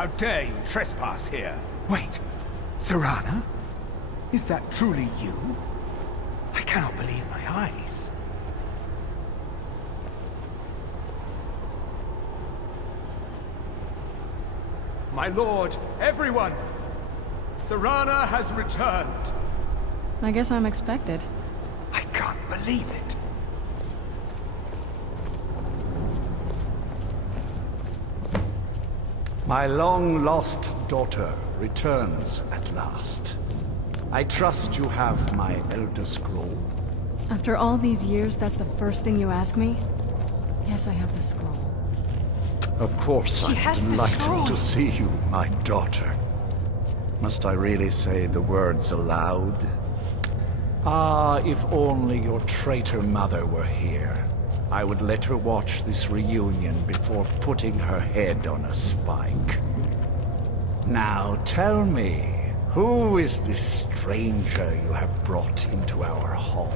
How dare you trespass here? Wait, Serana? Is that truly you? I cannot believe my eyes. My lord, everyone! Serana has returned! I guess I'm expected. I can't believe it. My long-lost daughter returns at last. I trust you have my Elder Scroll. After all these years, that's the first thing you ask me? Yes, I have the scroll. Of course, She I'm has the delighted scroll. to see you, my daughter. Must I really say the words aloud? Ah, if only your traitor mother were here. I would let her watch this reunion before putting her head on a spike. Now tell me, who is this stranger you have brought into our hall?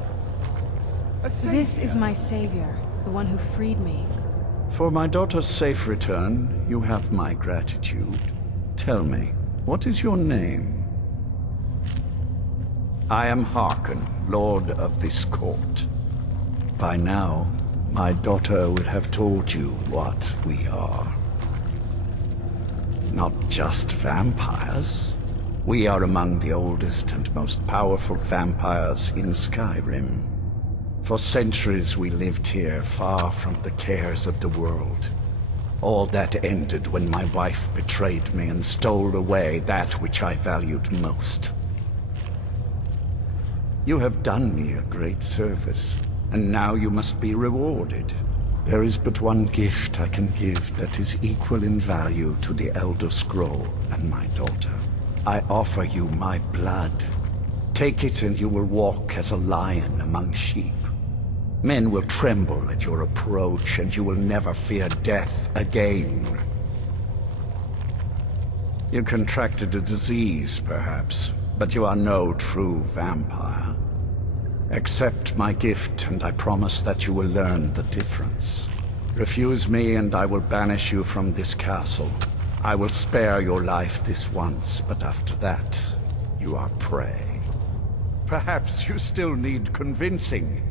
This is my savior, the one who freed me. For my daughter's safe return, you have my gratitude. Tell me, what is your name? I am Harkon, Lord of this court. By now, my daughter will have told you what we are. Not just vampires. We are among the oldest and most powerful vampires in Skyrim. For centuries we lived here, far from the cares of the world. All that ended when my wife betrayed me and stole away that which I valued most. You have done me a great service, and now you must be rewarded. There is but one gift I can give that is equal in value to the Elder Scroll and my daughter. I offer you my blood. Take it and you will walk as a lion among sheep. Men will tremble at your approach, and you will never fear death again. You contracted a disease, perhaps, but you are no true vampire. Accept my gift, and I promise that you will learn the difference. Refuse me, and I will banish you from this castle. I will spare your life this once, but after that, you are prey. Perhaps you still need convincing.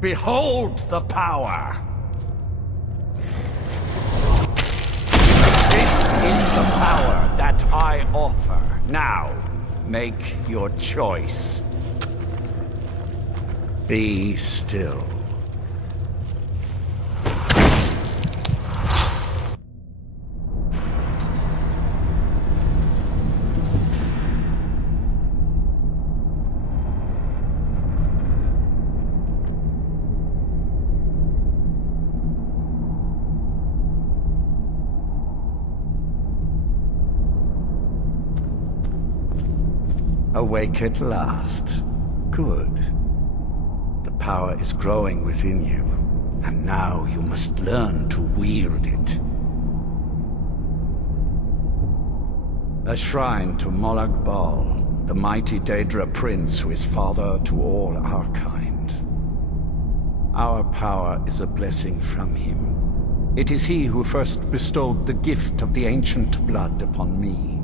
Behold the power! This is the power that I offer. Now, make your choice. Be still. Awake at last. Good. The power is growing within you, and now you must learn to wield it. A shrine to Molag Bal, the mighty Daedra prince who is father to all our kind. Our power is a blessing from him. It is he who first bestowed the gift of the ancient blood upon me.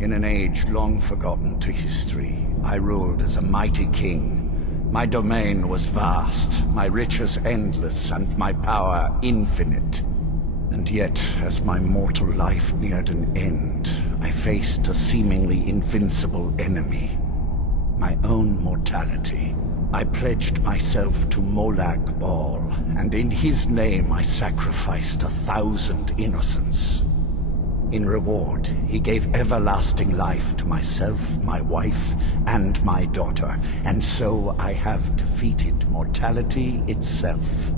In an age long forgotten to history, I ruled as a mighty king. My domain was vast, my riches endless, and my power infinite. And yet, as my mortal life neared an end, I faced a seemingly invincible enemy. My own mortality. I pledged myself to Molag Bal, and in his name I sacrificed 1,000 innocents. In reward, he gave everlasting life to myself, my wife, and my daughter, and so I have defeated mortality itself.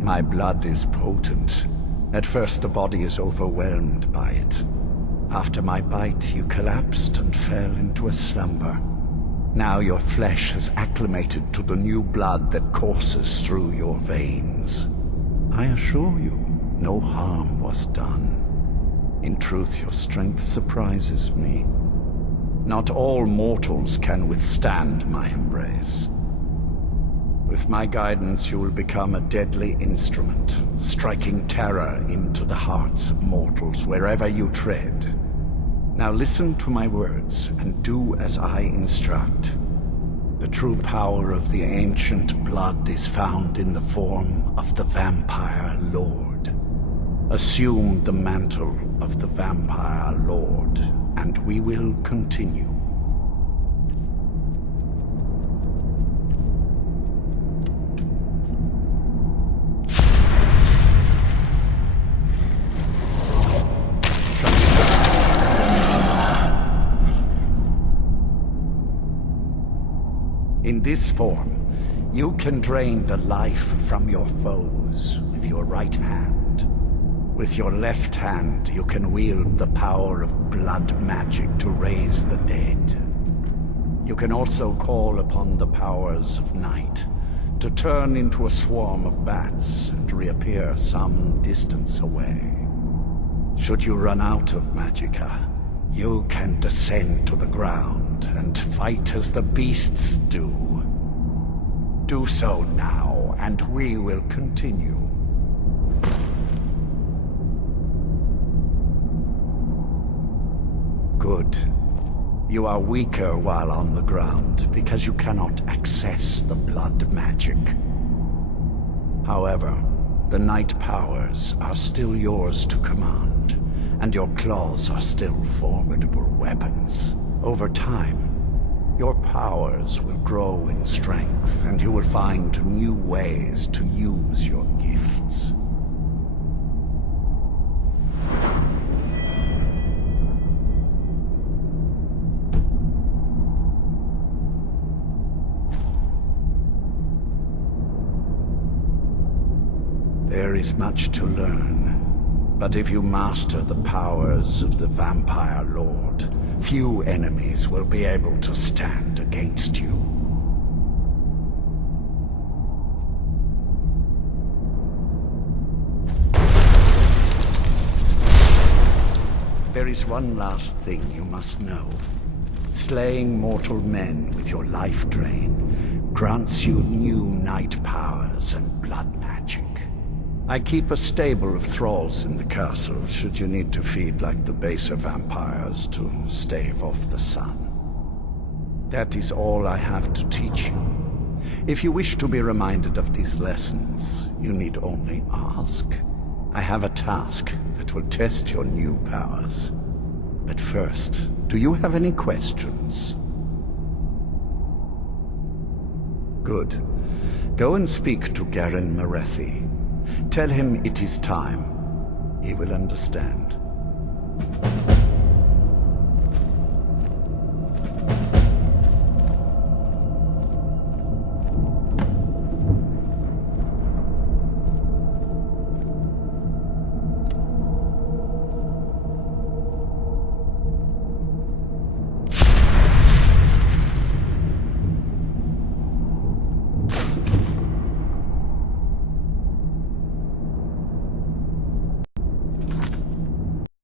My blood is potent. At first the body is overwhelmed by it. After my bite, you collapsed and fell into a slumber. Now your flesh has acclimated to the new blood that courses through your veins. I assure you, no harm was done. In truth, your strength surprises me. Not all mortals can withstand my embrace. With my guidance, you will become a deadly instrument, striking terror into the hearts of mortals wherever you tread. Now listen to my words, and do as I instruct. The true power of the ancient blood is found in the form of the Vampire Lord. Assume the mantle of the Vampire Lord, and we will continue. In this form, you can drain the life from your foes with your right hand. With your left hand, you can wield the power of blood magic to raise the dead. You can also call upon the powers of night to turn into a swarm of bats and reappear some distance away. Should you run out of magicka, you can descend to the ground and fight as the beasts do. Do so now, and we will continue. Good. You are weaker while on the ground because you cannot access the blood magic. However, the night powers are still yours to command, and your claws are still formidable weapons. Over time, your powers will grow in strength, and you will find new ways to use your gifts. There is much to learn, but if you master the powers of the Vampire Lord, few enemies will be able to stand against you. There is one last thing you must know. Slaying mortal men with your life drain grants you new night powers and blood magic. I keep a stable of thralls in the castle should you need to feed like the baser vampires to stave off the sun. That is all I have to teach you. If you wish to be reminded of these lessons, you need only ask. I have a task that will test your new powers. But first, do you have any questions? Good. Go and speak to Garen Marethi. Tell him it is time. He will understand.